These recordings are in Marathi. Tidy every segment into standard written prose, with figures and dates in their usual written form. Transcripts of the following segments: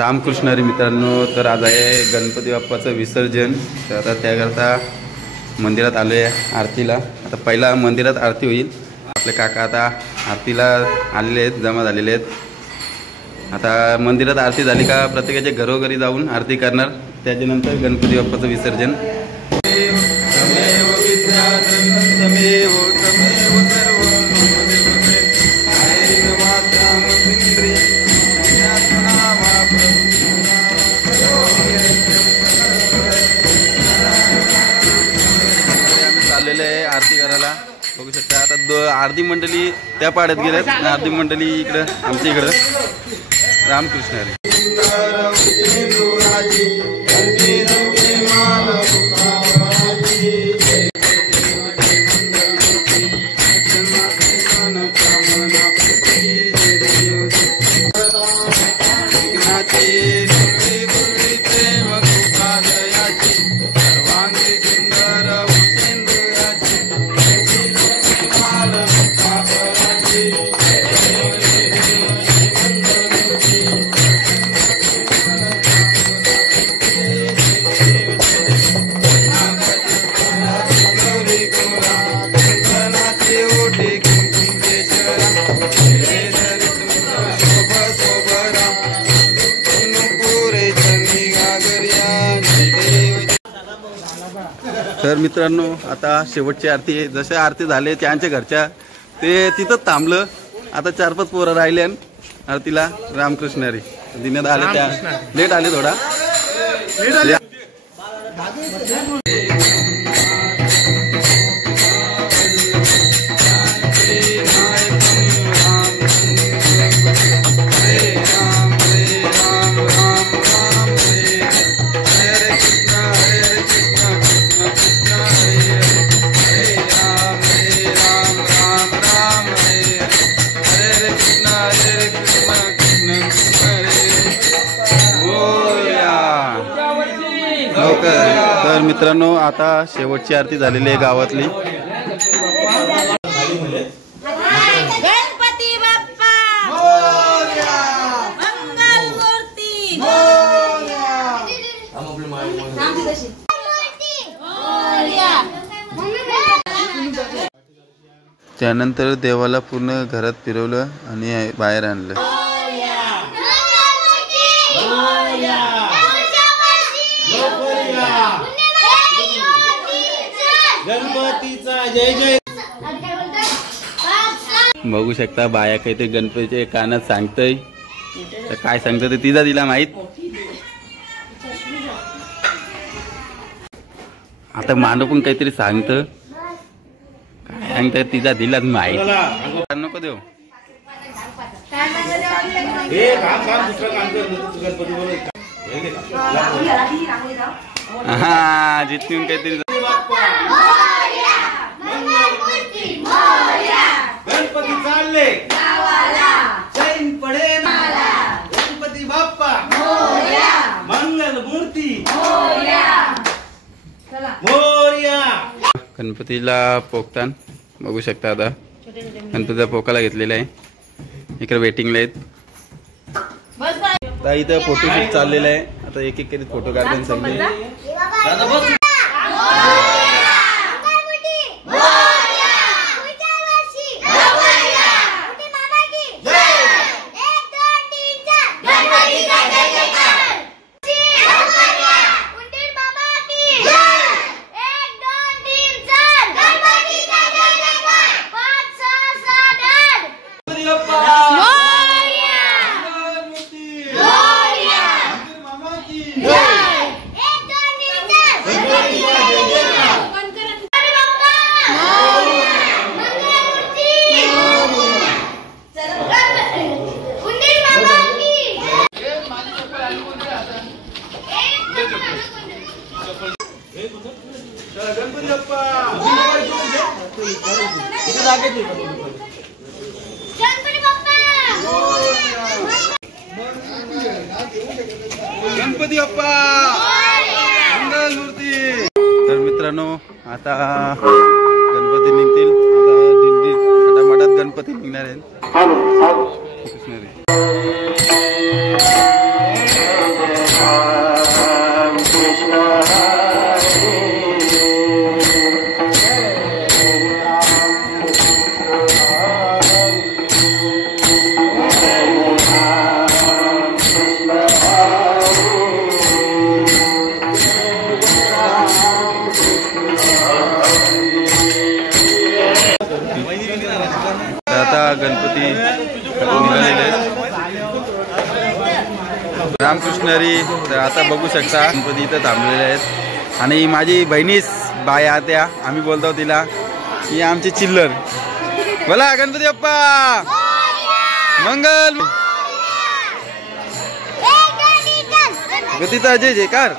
रामकृष्ण हरी मित्रांनो, तर आज आहे गणपती बाप्पाचं विसर्जन. तर आता त्याकरता मंदिरात आलो आहे आरतीला. आता पहिला मंदिरात आरती होईल. आपले काका आता आरतीला आलेले आहेत, जमा झालेले आहेत. आता मंदिरात आरती झाली का प्रत्येकाच्या घरोघरी जाऊन आरती करणार. त्याच्यानंतर गणपती बाप्पाचं विसर्जन. चाललेलं आहे आरती करायला. बघू शकता आता आरती मंडळी त्या पाड्यात गेल्यात, आरती मंडळी इकडं आमच्या इकडं. रामकृष्ण हरी. तर मित्रांनो आता शेवटची आरती आहे. जसे आरती झाले त्यांच्या घरच्या ते तिथंच थांबलं. आता 4-5 पोरं राहिले आरतीला. रामकृष्ण हरी. दिनेत आले, त्या लेट आले थोडा. तर मित्रांनो आता शेवटची आरती झालेली आहे गावातली. गणपती बाप्पा मोरया, मंगल मूर्ती मोरया. त्यानंतर देवाला पूर्ण घरात फिरवलं आणि बाहेर आणलं. गणपतीचा जय जय. बघू शकता बाया काहीतरी गणपतीच्या कानात सांगतय. तर काय सांगतं ते तिला माहित. आता मानव पण काहीतरी सांगतं. काय सांगतं तिलाच माहित. नको देऊ. हा जिथून काहीतरी गणपती चालले चैन पडे. गणपती बाप्पा मंगल मूर्ती मोरया. गणपतीला पोकतान बघू शकता. आता गणपतीला पोकाला घेतलेला आहे. इकडे वेटिंगला आहेत. आता इथं फोटोशूट चाललेलं आहे. आता एक एक करीत फोटो काढताना सगळे. गणपती बाप्पा मंगल मूर्ती. तर मित्रांनो आता गणपती निघतील. आता मठात गणपती निघणार आहेत. रामकृष्ण हरी. तर आता बघू शकता गणपती इथं थांबलेले आहेत आणि माझी बहिणीच बाय आत्या आम्ही बोलतो तिला ही आमची चिल्लर. बोला गणपती बाप्पा मंगल. गतीचा जय जयकार.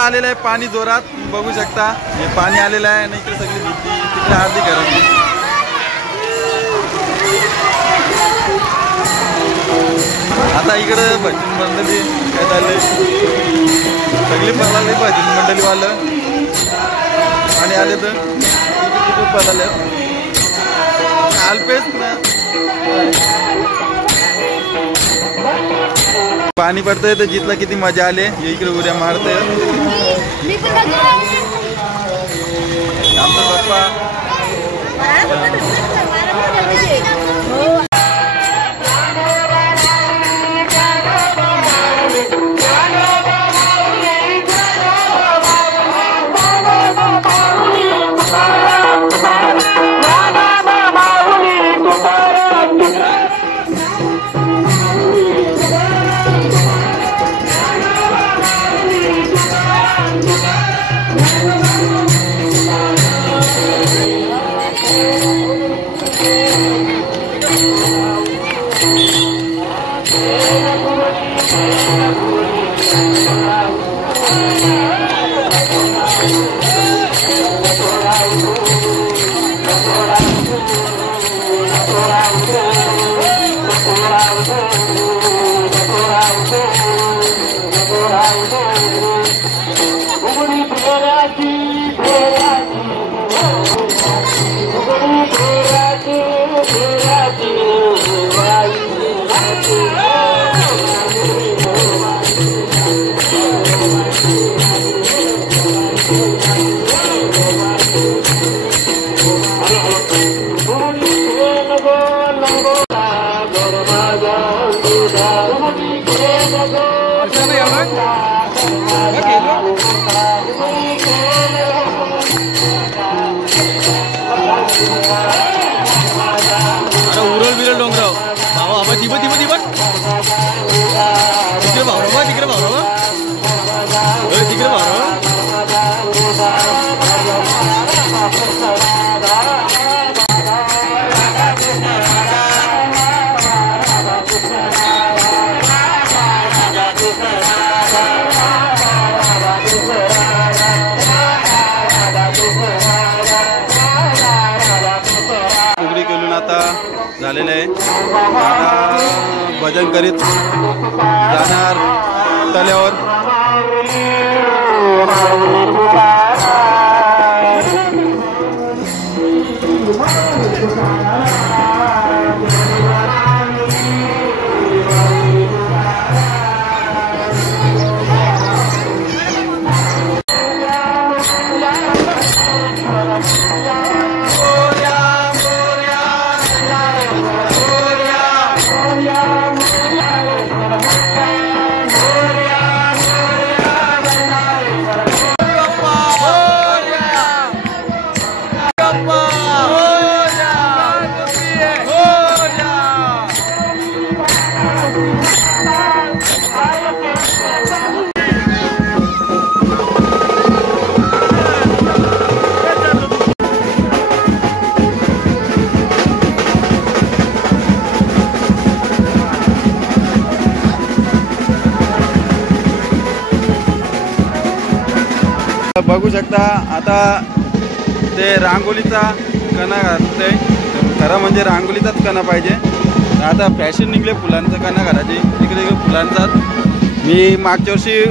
आलेलं आहे पाणी जोरात बघू शकता. हे पाणी आलेलं आहे आणि इकडे सगळी भिंती तिकडे अर्धी घरांची. आता इकडे भजन मंडळी काय झाले सगळी पळाले भजन मंडळी वालं आणि आले तर तिकडे पळाले अल्पेच ना. पाणी पडतंय तर जिथला किती मजा आले. इकडे उड्या मारतोय आमचा बाप्पा. उरल बिरल डोंगराव भावा आबा दिब दिब दिब तिकडे भावरावा तिकडे भावरावा तिकडे भावरावा. झालेलं आहे. आता भजन करीत जाणार तल्यावर. बघू शकता आता ते रांगोळीचा कणा घालते. खरं म्हणजे रांगोळीचाच कणा पाहिजे. आता फॅशन निघले फुलांचं कणा घालायची. इकडे फुलांचाच. मी मागच्या वर्षी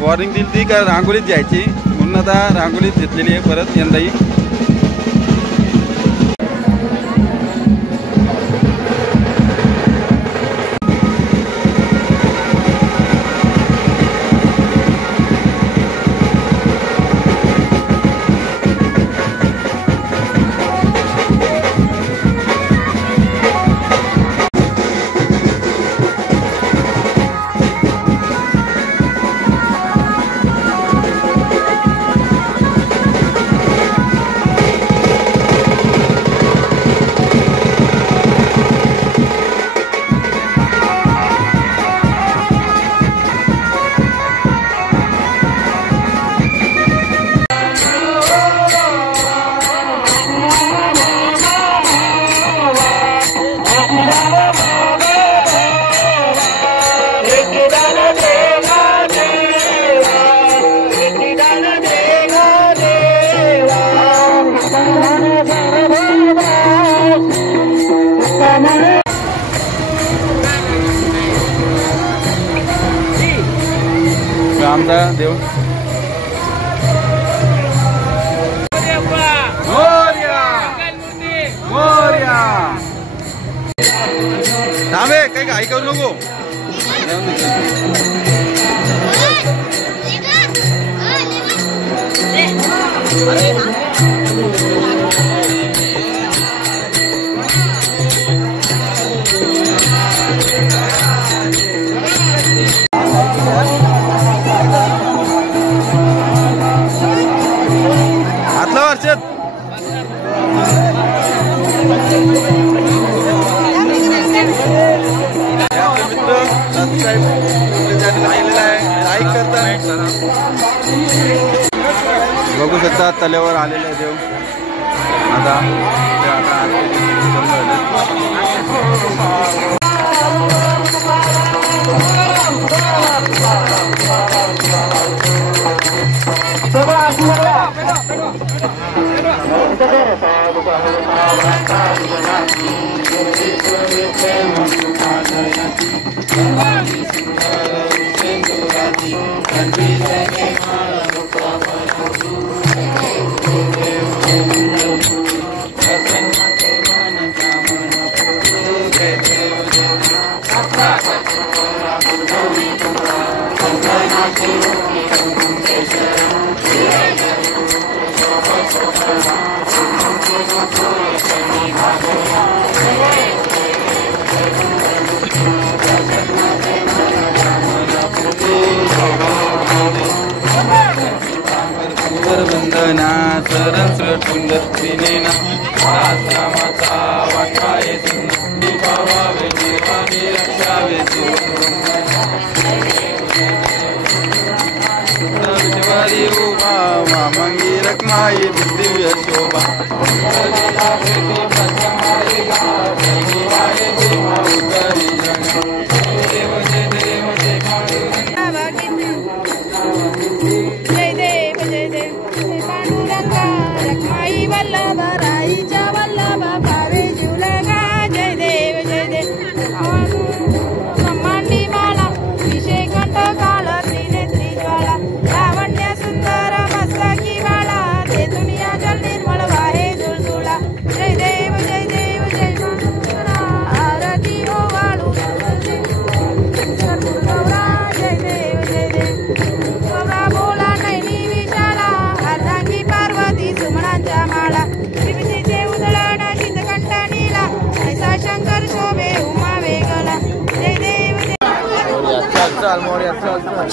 वॉर्निंग दिली ती का रांगोळीच घ्यायची म्हणून आता रांगोळीच घेतलेली आहे परत यंदाही. आमचा देव थांबे काही घाई करू नको. आतला वर्षात बघू शकता तल्यावर आलेलं आहे देव. आता वंदना चरण सुंदर विनेना रामाचा वाटाये दीपावे देवाने रक्षावे देवारी उमा मंगी रखमाई दिव्य शोभा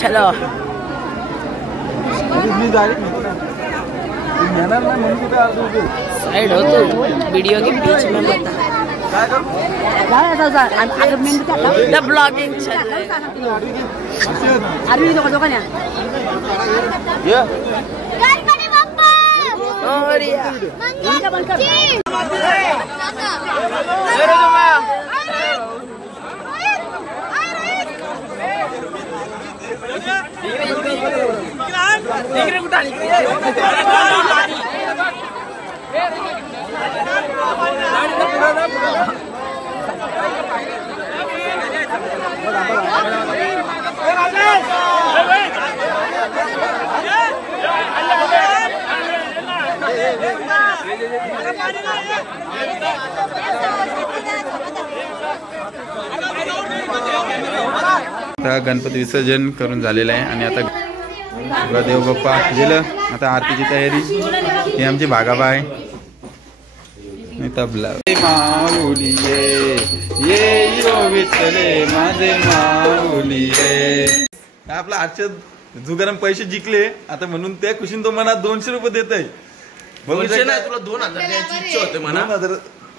चलो साइड हो तो वीडियो के बीच में मत ब्लॉगिंग आता गणपती विसर्जन करून झालेलं आहे आणि आता देव बाप्पा गेलं. आता आरतीची तयारी. ही आमची भागाबाई तबला. माऊली ये यो विठ्ठले माझे माऊली ये. आपला आजच्या जुगाराम पैसे जिंकले आता म्हणून त्या खुशीन तो मनात 200 रुपये देत आहे. भविष्य नाही तुला 2000 द्यायची इच्छा होते म्हणा.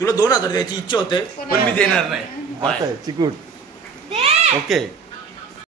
तुला 2000 द्यायची इच्छा होते पण मी देणार नाही. चिकूट ओके.